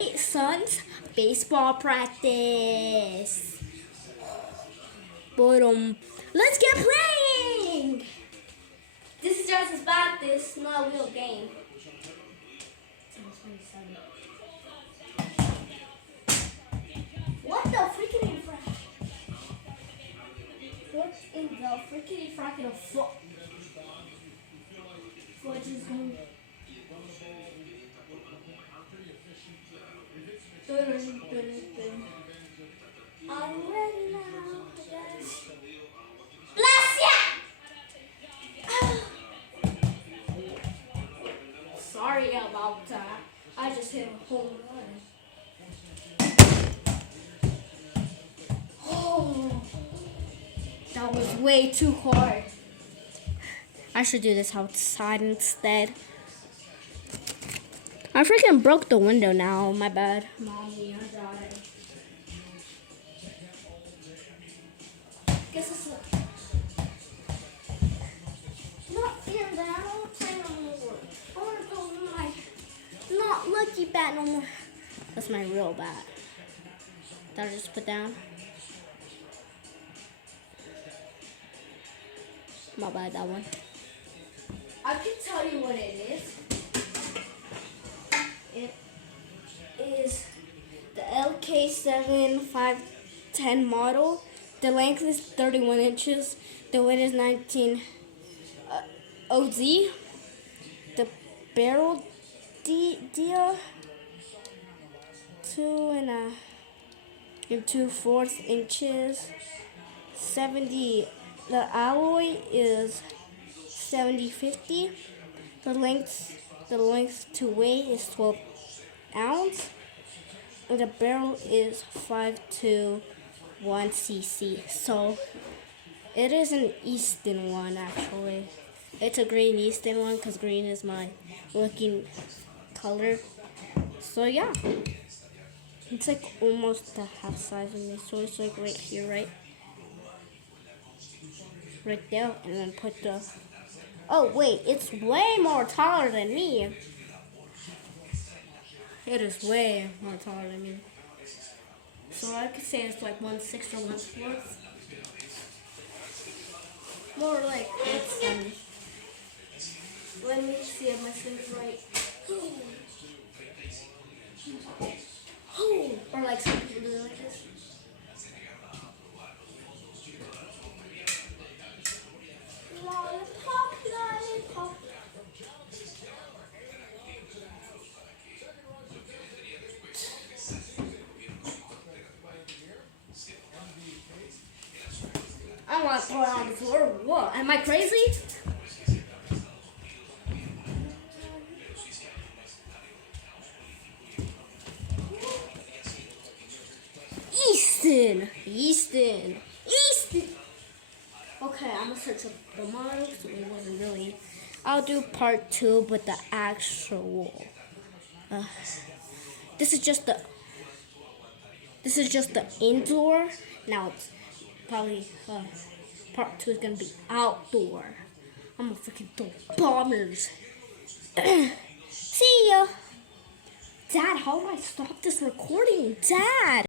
Son's baseball practice. But let's get playing. This is just as bad. This is not a real game. What the freaking frack? What in the freaking frack of foot? What is going? I'm ready now, guys. Bless ya! Sorry about that. I just hit a home run. Oh, that was way too hard. I should do this outside instead. I freaking broke the window now. My bad. Mommy, I died. Guess it's not fair that I don't play no more. I want to go with my not lucky bat no more. That's my real bat. That I just put down. My bad, that one. I can tell you what it is. It is the LK7510 model. The length is 31 inches. The weight is 19 OZ. The barrel dia 2 2/4 inches. 70. The alloy is 70/50. The length to weight is 12 ounce. And the barrel is 521 cc. So it is an Easton one actually. It's a green Easton one because green is my looking color. So yeah, it's like almost the half size of me. So it's like right here, right there, and then put the. Oh wait, it's way more taller than me. It is way more taller than me. So I could say it's like 1/6 or 1/4. More like it's let me see if my thing's right. Or like some people do it like this. Lollipop, lollipop. I want to throw it on the floor. What? Am I crazy? Easton. Okay, I'm gonna search up the model, so it wasn't really. I'll do part 2, but the actual. This is just the indoor. Now it's probably part 2 is gonna be outdoor. I'm gonna freaking throw bombers. See ya, Dad. How do I stop this recording, Dad?